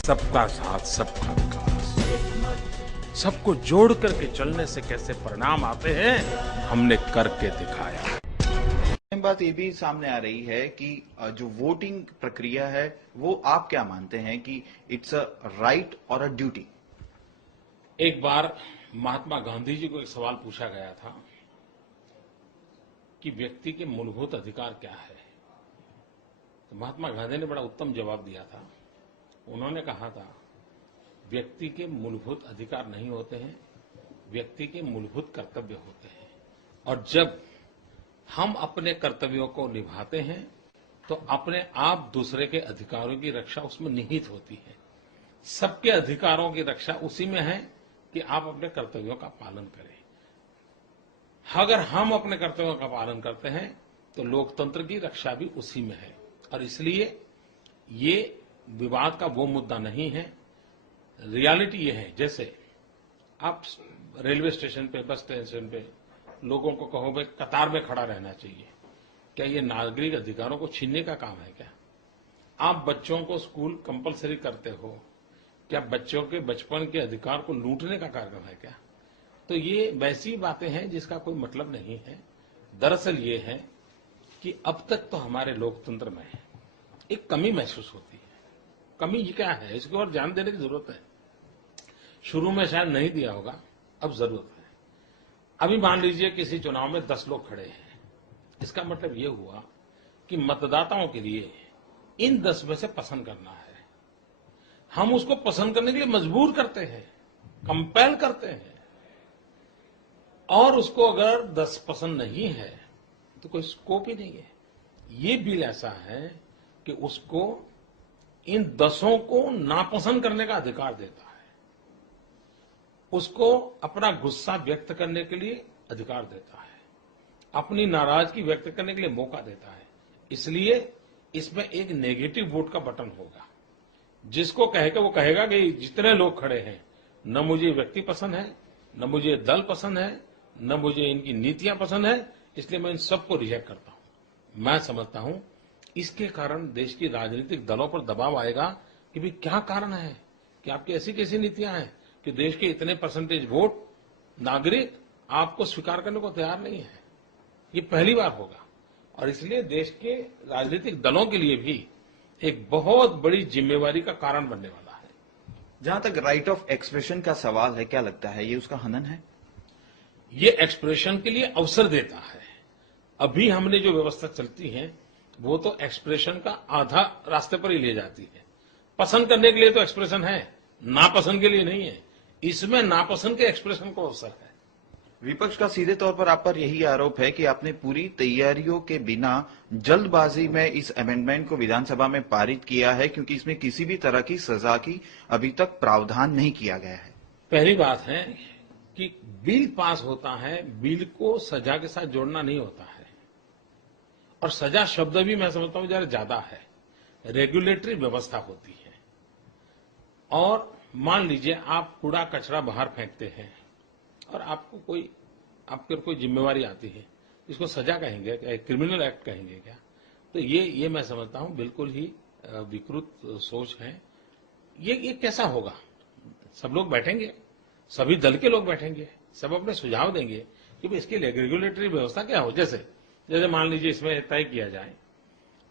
सबका साथ सबका विकास, सबको जोड़ करके चलने से कैसे परिणाम आते हैं, हमने करके दिखाया। बात ये भी सामने आ रही है कि जो वोटिंग प्रक्रिया है वो आप क्या मानते हैं कि इट्स अ राइट और अ ड्यूटी? एक बार महात्मा गांधी जी को एक सवाल पूछा गया था कि व्यक्ति के मूलभूत अधिकार क्या है। तो महात्मा गांधी ने बड़ा उत्तम जवाब दिया था। उन्होंने कहा था, व्यक्ति के मूलभूत अधिकार नहीं होते हैं, व्यक्ति के मूलभूत कर्तव्य होते हैं। और जब हम अपने कर्तव्यों को निभाते हैं तो अपने आप दूसरे के अधिकारों की रक्षा उसमें निहित होती है। सबके अधिकारों की रक्षा उसी में है कि आप अपने कर्तव्यों का पालन करें। अगर हम अपने कर्तव्यों का पालन करते हैं तो लोकतंत्र की रक्षा भी उसी में है। और इसलिए ये विवाद का वो मुद्दा नहीं है। रियलिटी ये है, जैसे आप रेलवे स्टेशन पे, बस स्टेशन पे लोगों को कहो भाई कतार में खड़ा रहना चाहिए, क्या ये नागरिक अधिकारों को छीनने का काम है क्या? आप बच्चों को स्कूल कंपलसरी करते हो, क्या बच्चों के बचपन के अधिकार को लूटने का कार्यक्रम है क्या? तो ये वैसी बातें हैं जिसका कोई मतलब नहीं है। दरअसल ये है कि अब तक तो हमारे लोकतंत्र में एक कमी महसूस होती है। कमी ये क्या है, इसको और ध्यान देने की जरूरत है। शुरू में शायद नहीं दिया होगा, अब जरूरत है। अभी मान लीजिए किसी चुनाव में 10 लोग खड़े हैं, इसका मतलब ये हुआ कि मतदाताओं के लिए इन 10 में से पसंद करना है। हम उसको पसंद करने के लिए मजबूर करते हैं, कंपेल करते हैं। और उसको अगर 10 पसंद नहीं है तो कोई स्कोप ही नहीं है। ये बिल ऐसा है कि उसको इन 10 को नापसंद करने का अधिकार देता है, उसको अपना गुस्सा व्यक्त करने के लिए अधिकार देता है, अपनी नाराजगी व्यक्त करने के लिए मौका देता है। इसलिए इसमें एक नेगेटिव वोट का बटन होगा। जिसको कहेगा वो कहेगा कि जितने लोग खड़े हैं, न मुझे व्यक्ति पसंद है, न मुझे दल पसंद है, न मुझे इनकी नीतियां पसंद है, इसलिए मैं इन सबको रिजेक्ट करता हूं। मैं समझता हूं इसके कारण देश की राजनीतिक दलों पर दबाव आएगा कि भाई क्या कारण है कि आपकी ऐसी कैसी नीतियां हैं कि देश के इतने परसेंटेज वोट नागरिक आपको स्वीकार करने को तैयार नहीं है। ये पहली बार होगा और इसलिए देश के राजनीतिक दलों के लिए भी एक बहुत बड़ी जिम्मेवारी का कारण बनने वाला है। जहां तक राइट ऑफ एक्सप्रेशन का सवाल है, क्या लगता है ये उसका हनन है? ये एक्सप्रेशन के लिए अवसर देता है। अभी हमने जो व्यवस्था चलती है वो तो एक्सप्रेशन का आधा रास्ते पर ही ले जाती है। पसंद करने के लिए तो एक्सप्रेशन है, नापसंद के लिए नहीं है। इसमें नापसंद के एक्सप्रेशन को अवसर है। विपक्ष का सीधे तौर पर आप पर यही आरोप है कि आपने पूरी तैयारियों के बिना जल्दबाजी में इस अमेंडमेंट को विधानसभा में पारित किया है, क्योंकि इसमें किसी भी तरह की सजा की अभी तक प्रावधान नहीं किया गया है। पहली बात है कि बिल पास होता है, बिल को सजा के साथ जोड़ना नहीं होता है। और सजा शब्द भी मैं समझता हूं जरा ज्यादा है। रेगुलेटरी व्यवस्था होती है। और मान लीजिए आप कूड़ा कचरा बाहर फेंकते हैं और आपको आपके कोई जिम्मेवारी आती है, इसको सजा कहेंगे क्या, क्रिमिनल एक्ट कहेंगे क्या? तो ये मैं समझता हूं बिल्कुल ही विकृत सोच है। ये कैसा होगा? सब लोग बैठेंगे, सभी दल के लोग बैठेंगे, सब अपने सुझाव देंगे कि भाई इसकी रेगुलेटरी व्यवस्था क्या हो। जैसे मान लीजिए इसमें तय किया जाए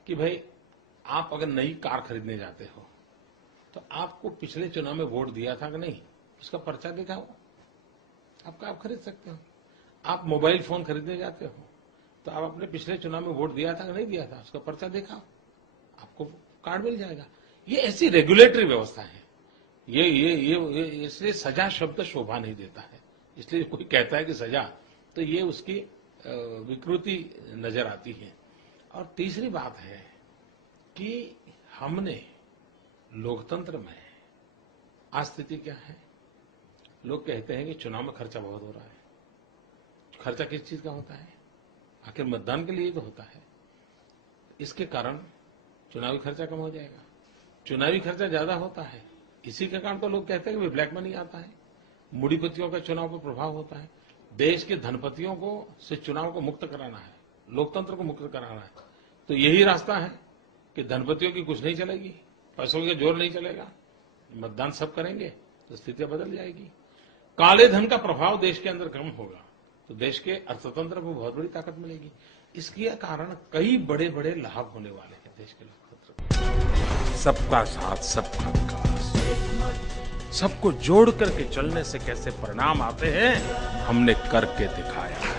कि भाई आप अगर नई कार खरीदने जाते हो तो आपको पिछले चुनाव में वोट दिया था कि नहीं, उसका पर्चा दिखाओ, आप खरीद सकते हो। आप मोबाइल फोन खरीदने जाते हो तो आप अपने पिछले चुनाव में वोट दिया था कि नहीं दिया था, उसका पर्चा दिखाओ, आपको कार्ड मिल जाएगा। ये ऐसी रेगुलेटरी व्यवस्था है। ये इसलिए सजा शब्द शोभा नहीं देता है। इसलिए कोई कहता है कि सजा, तो ये उसकी विकृति नजर आती है। और तीसरी बात है कि हमने लोकतंत्र में आज स्थिति क्या है, लोग कहते हैं कि चुनाव में खर्चा बहुत हो रहा है। खर्चा किस चीज का होता है? आखिर मतदान के लिए तो होता है। इसके कारण चुनावी खर्चा कम हो जाएगा। चुनावी खर्चा ज्यादा होता है, इसी के कारण तो लोग कहते हैं कि ब्लैक मनी आता है, मूढ़ीपतियों का चुनाव पर प्रभाव होता है। देश के धनपतियों को से चुनाव को मुक्त कराना है, लोकतंत्र को मुक्त कराना है। तो यही रास्ता है कि धनपतियों की कुछ नहीं चलेगी, पैसों का जोर नहीं चलेगा, मतदान सब करेंगे तो स्थितियां बदल जाएगी। काले धन का प्रभाव देश के अंदर कम होगा तो देश के अर्थतंत्र को बहुत बड़ी ताकत मिलेगी। इसके कारण कई बड़े बड़े लाभ होने वाले हैं देश के लोकतंत्र। सबका साथ सबका विकास, सबको जोड़ करके चलने से कैसे परिणाम आते हैं हमने करके दिखाया है।